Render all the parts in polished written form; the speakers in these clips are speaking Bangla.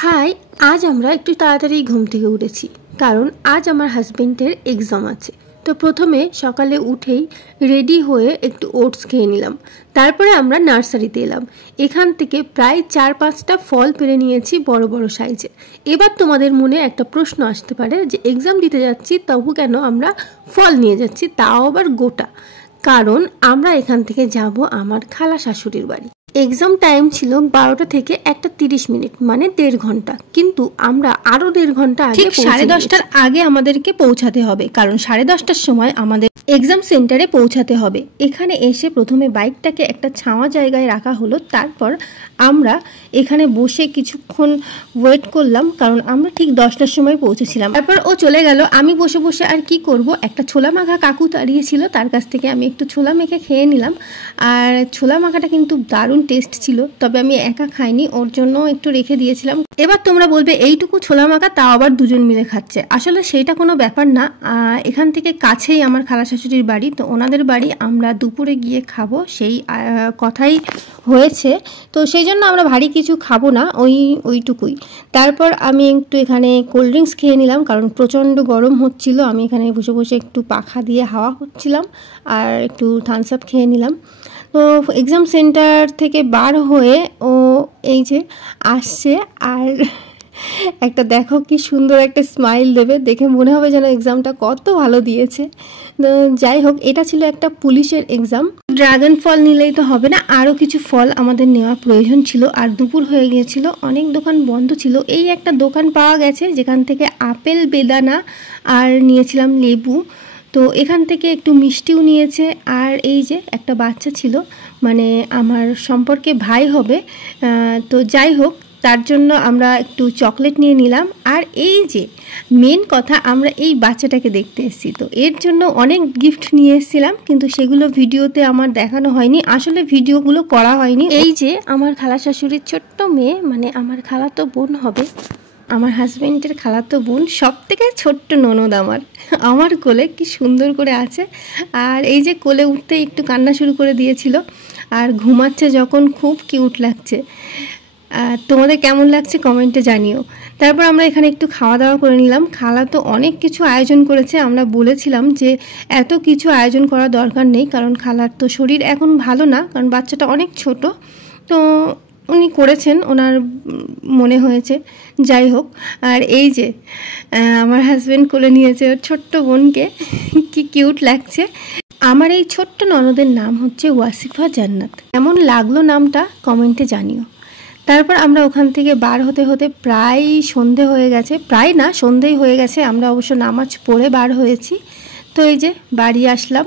হাই, আজ আমরা একটু তাড়াতাড়ি ঘুম থেকে উঠেছি, কারণ আজ আমার হাজবেন্ডের এক্সাম আছে। তো প্রথমে সকালে উঠেই রেডি হয়ে একটু ওটস খেয়ে নিলাম। তারপরে আমরা নার্সারিতে এলাম। এখান থেকে প্রায় 4-5টা ফল পেরে নিয়েছি বড় বড় সাইজের। এবার তোমাদের মনে একটা প্রশ্ন আসতে পারে যে এক্সাম দিতে যাচ্ছি তবু কেন আমরা ফল নিয়ে যাচ্ছি, তাও আবার গোটা। কারণ আমরা এখান থেকে যাব আমার খালা শাশুড়ির বাড়ি। এক্সাম টাইম ছিল 12টা থেকে 1:30 মিনিট, মানে 1.5 ঘন্টা। কিন্তু আমরা আরো 1.5 ঘন্টা আগে, 10:30টার আগে আমাদেরকে পৌঁছাতে হবে, কারণ 10:30টার সময় আমাদের এক্সাম সেন্টারে পৌঁছাতে হবে। এখানে এসে প্রথমে বাইকটাকে একটা ছাওয়া জায়গায় রাখা হলো, তারপর আমরা এখানে বসে কিছুক্ষণ ওয়েট করলাম, কারণ আমরা ঠিক 10টার সময় পৌঁছেছিলাম। তারপর ও চলে গেল। আমি বসে বসে আর কি করব, একটা ছোলা মাখা কাকু দাঁড়িয়েছিল, তার কাছ থেকে আমি একটু ছোলা মেখে খেয়ে নিলাম। আর ছোলা মাখাটা কিন্তু দারুণ টেস্ট ছিল, তবে আমি একা খাইনি, ওর জন্য একটু রেখে দিয়েছিলাম। এবার তোমরা বলবে এইটুকু ছোলা মাখা তাও আবার দুজন মিলে খাচ্ছে। আসলে সেইটা কোনো ব্যাপার না। এখান থেকে কাছেই আমার খালা শাশুড়ির বাড়ি, তো ওনাদের বাড়ি আমরা দুপুরে গিয়ে খাবো, সেই কথাই হয়েছে। তো সেই জন্য আমরা ভারী কিছু খাবো না, ওইটুকুই। তারপর আমি একটু এখানে কোল্ড ড্রিঙ্কস খেয়ে নিলাম, কারণ প্রচণ্ড গরম হচ্ছিল। আমি এখানে বসে বসে একটু পাখা দিয়ে হাওয়া হচ্ছিলাম আর একটু থামস আপ খেয়ে নিলাম। তো এক্সাম সেন্টার থেকে বার হয়ে ও এই যে আসছে, আর একটা দেখো কি সুন্দর একটা স্মাইল দেবে, দেখে মনে হবে যেন এক্সামটা কত ভালো দিয়েছে। তো যাই হোক, এটা ছিল একটা পুলিশের এক্সাম। ড্রাগন ফল নিলেই তো হবে না, আরও কিছু ফল আমাদের নেওয়া প্রয়োজন ছিল। আর দুপুর হয়ে গিয়েছিল, অনেক দোকান বন্ধ ছিল। এই একটা দোকান পাওয়া গেছে যেখান থেকে আপেল, বেদানা আর নিয়েছিলাম লেবু। তো এখান থেকে একটু মিষ্টিও নিয়েছে। আর এই যে একটা বাচ্চা ছিল, মানে আমার সম্পর্কে ভাই হবে। তো যাই হোক, তার জন্য আমরা একটু চকলেট নিয়ে নিলাম। আর এই যে মেন কথা, আমরা এই বাচ্চাটাকে দেখতে এসেছি, তো এর জন্য অনেক গিফট নিয়ে এসেছিলাম, কিন্তু সেগুলো ভিডিওতে আমার দেখানো হয়নি, আসলে ভিডিওগুলো করা হয়নি। এই যে আমার খালা শাশুড়ির ছোট্ট মেয়ে, মানে আমার খালাতো বোন হবে, আমার হাজব্যান্ডের খালাতো বোন, সব থেকে ছোট্ট ননদ আমার কোলে কি সুন্দর করে আছে। আর এই যে কোলে উঠতে একটু কান্না শুরু করে দিয়েছিল, আর ঘুমাচ্ছে যখন, খুব কিউট লাগছে। তোমাদের কেমন লাগছে কমেন্টে জানিও। তারপর আমরা এখানে একটু খাওয়া দাওয়া করে নিলাম। খালা তো অনেক কিছু আয়োজন করেছে, আমরা বলেছিলাম যে এত কিছু আয়োজন করার দরকার নেই, কারণ খালার তো শরীর এখন ভালো না, কারণ বাচ্চাটা অনেক ছোট। তো উনি করেছেন, ওনার মনে হয়েছে। যাই হোক, আর এই যে আমার হাজব্যান্ড কোলে নিয়েছে ওর ছোট্ট বোনকে, কি কিউট লাগছে। আমার এই ছোট্ট ননদের নাম হচ্ছে ওয়াসিফা জান্নাত। কেমন লাগলো নামটা কমেন্টে জানিও। তারপর আমরা ওখান থেকে বার হতে হতে প্রায় সন্ধে হয়ে গেছে, প্রায় না সন্ধেই হয়ে গেছে। আমরা অবশ্য নামাজ পড়ে বার হয়েছি। তো এই যে বাড়ি আসলাম,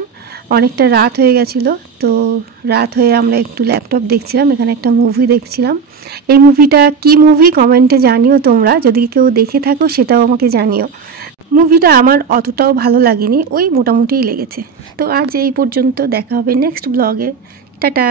অনেকটা রাত হয়ে গেছিলো। তো রাত হয়ে আমরা একটু ল্যাপটপ দেখছিলাম, এখানে একটা মুভি দেখছিলাম। এই মুভিটা কি মুভি কমেন্টে জানিও তোমরা, যদি কেউ দেখে থাকো সেটাও আমাকে জানিও। মুভিটা আমার অতটাও ভালো লাগেনি, ওই মোটামুটিই লেগেছে। তো আজ এই পর্যন্ত, দেখা হবে নেক্সট ব্লগে। টাটা।